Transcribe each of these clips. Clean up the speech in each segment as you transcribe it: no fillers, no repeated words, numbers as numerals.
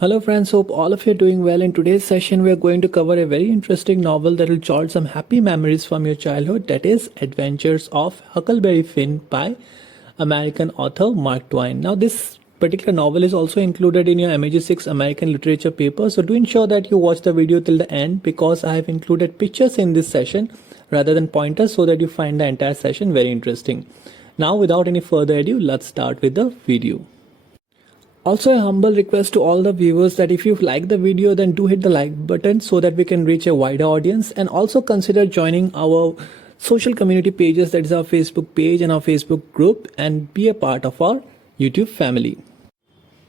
Hello friends, hope all of you are doing well. In today's session, we are going to cover a very interesting novel that will jolt some happy memories from your childhood. That is Adventures of Huckleberry Finn by American author Mark Twain. Now, this particular novel is also included in your MAG6 American Literature paper. So do ensure that you watch the video till the end because I have included pictures in this session rather than pointers so that you find the entire session very interesting. Now, without any further ado, let's start with the video. Also, a humble request to all the viewers that if you like the video, then do hit the like button so that we can reach a wider audience, and also consider joining our social community pages, that is our Facebook page and our Facebook group, and be a part of our YouTube family.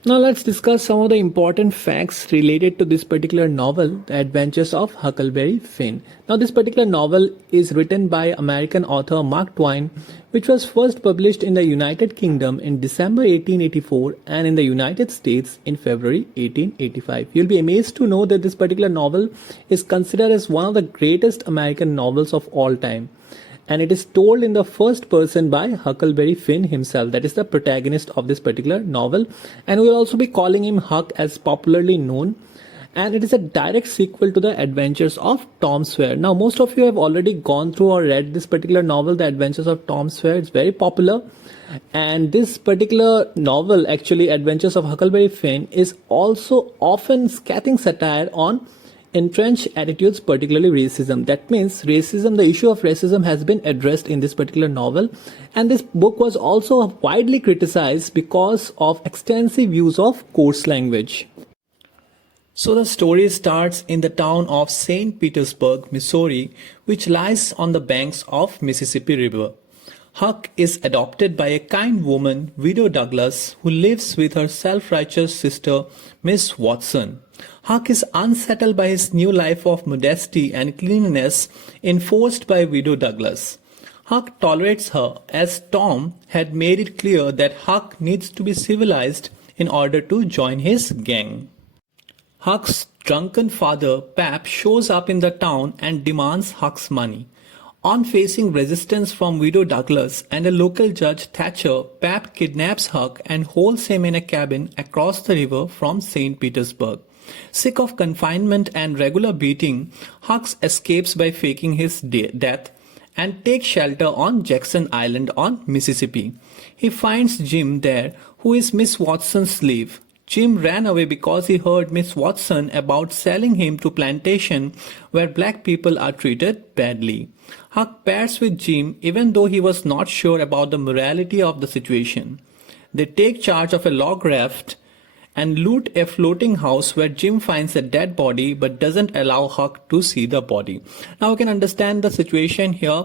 Now let's discuss some of the important facts related to this particular novel, The Adventures of Huckleberry Finn. Now this particular novel is written by American author Mark Twain, which was first published in the United Kingdom in December 1884 and in the United States in February 1885. You'll be amazed to know that this particular novel is considered as one of the greatest American novels of all time. And it is told in the first person by Huckleberry Finn himself, that is the protagonist of this particular novel, and we'll also be calling him Huck as popularly known. And it is a direct sequel to the Adventures of Tom Sawyer. Now most of you have already gone through or read this particular novel, The Adventures of Tom Sawyer. It's very popular, and this particular novel, actually Adventures of Huckleberry Finn, is also often scathing satire on entrenched attitudes, particularly racism. That means racism, the issue of racism has been addressed in this particular novel, and this book was also widely criticized because of extensive use of coarse language. So the story starts in the town of St. Petersburg, Missouri, which lies on the banks of Mississippi River. Huck is adopted by a kind woman, Widow Douglas, who lives with her self-righteous sister, Miss Watson. Huck is unsettled by his new life of modesty and cleanliness enforced by Widow Douglas. Huck tolerates her as Tom had made it clear that Huck needs to be civilized in order to join his gang. Huck's drunken father, Pap, shows up in the town and demands Huck's money. On facing resistance from Widow Douglas and a local judge, Thatcher, Pap kidnaps Huck and holds him in a cabin across the river from St. Petersburg. Sick of confinement and regular beating, Huck escapes by faking his death and takes shelter on Jackson Island on Mississippi. He finds Jim there, who is Miss Watson's slave. Jim ran away because he heard Miss Watson about selling him to plantation where black people are treated badly. Huck pairs with Jim even though he was not sure about the morality of the situation. They take charge of a log raft and loot a floating house where Jim finds a dead body but doesn't allow Huck to see the body. Now we can understand the situation here.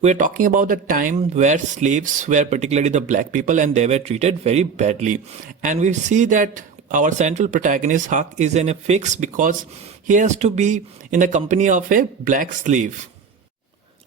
We're talking about the time where slaves were, particularly the black people, and they were treated very badly. And we see that our central protagonist Huck is in a fix because he has to be in the company of a black slave.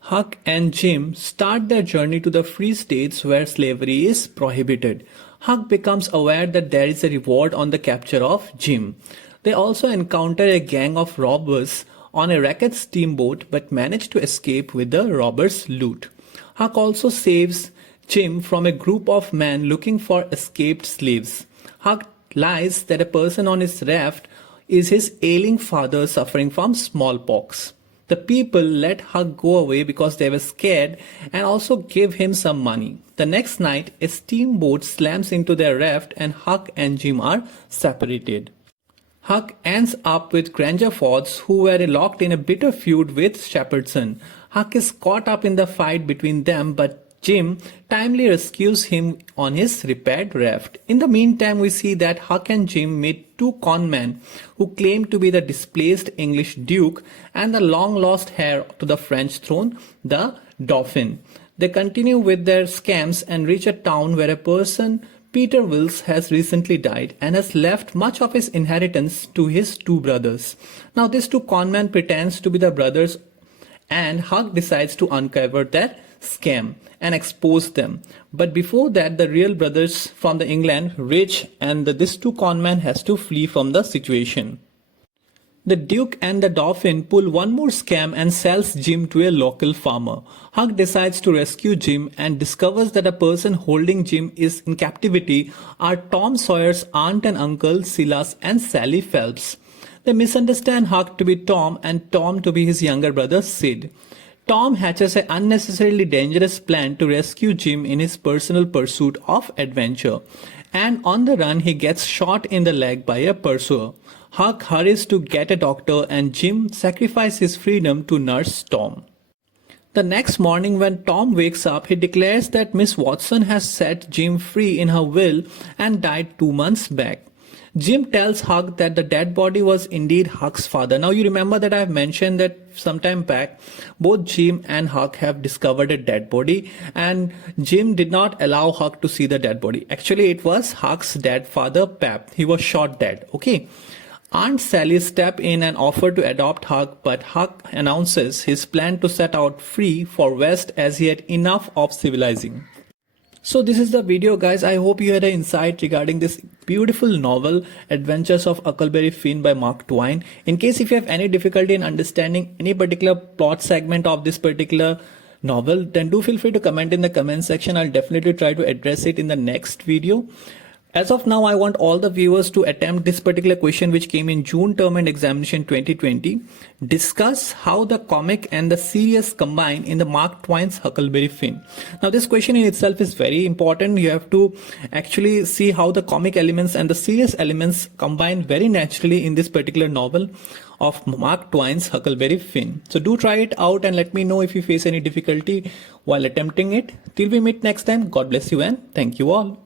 Huck and Jim start their journey to the free states where slavery is prohibited. Huck becomes aware that there is a reward on the capture of Jim. They also encounter a gang of robbers on a wrecked steamboat but manage to escape with the robbers' loot. Huck also saves Jim from a group of men looking for escaped slaves. Huck lies that a person on his raft is his ailing father suffering from smallpox. The people let Huck go away because they were scared and also give him some money. The next night, a steamboat slams into their raft and Huck and Jim are separated. Huck ends up with Grangerfords, who were locked in a bitter feud with Shepherdson. Huck is caught up in the fight between them, but Jim timely rescues him on his repaired raft. In the meantime, we see that Huck and Jim meet two conmen who claim to be the displaced English Duke and the long-lost heir to the French throne, the Dauphin. They continue with their scams and reach a town where a person, Peter Wills, has recently died and has left much of his inheritance to his two brothers. Now these two conmen pretends to be the brothers, and Huck decides to uncover their scam and expose them. But before that, the real brothers from the England reach, and these two conmen has to flee from the situation. The Duke and the Dauphin pull one more scam and sells Jim to a local farmer. Huck decides to rescue Jim and discovers that the person holding Jim is in captivity are Tom Sawyer's aunt and uncle Silas and Sally Phelps. They misunderstand Huck to be Tom and Tom to be his younger brother Sid. Tom hatches an unnecessarily dangerous plan to rescue Jim in his personal pursuit of adventure. And on the run, he gets shot in the leg by a pursuer. Huck hurries to get a doctor and Jim sacrifices his freedom to nurse Tom. The next morning when Tom wakes up, he declares that Miss Watson has set Jim free in her will and died 2 months back. Jim tells Huck that the dead body was indeed Huck's father. Now you remember that I have mentioned that sometime back both Jim and Huck have discovered a dead body and Jim did not allow Huck to see the dead body. Actually it was Huck's dead father Pep. He was shot dead. Okay. Aunt Sally steps in and offers to adopt Huck, but Huck announces his plan to set out free for West as he had enough of civilizing. So this is the video guys. I hope you had an insight regarding this beautiful novel Adventures of Huckleberry Finn by Mark Twain. In case if you have any difficulty in understanding any particular plot segment of this particular novel, then do feel free to comment in the comment section. I'll definitely try to address it in the next video. As of now, I want all the viewers to attempt this particular question which came in June term and examination 2020. Discuss how the comic and the serious combine in the Mark Twain's Huckleberry Finn. Now this question in itself is very important. You have to actually see how the comic elements and the serious elements combine very naturally in this particular novel of Mark Twain's Huckleberry Finn. So do try it out and let me know if you face any difficulty while attempting it. Till we meet next time, God bless you and thank you all.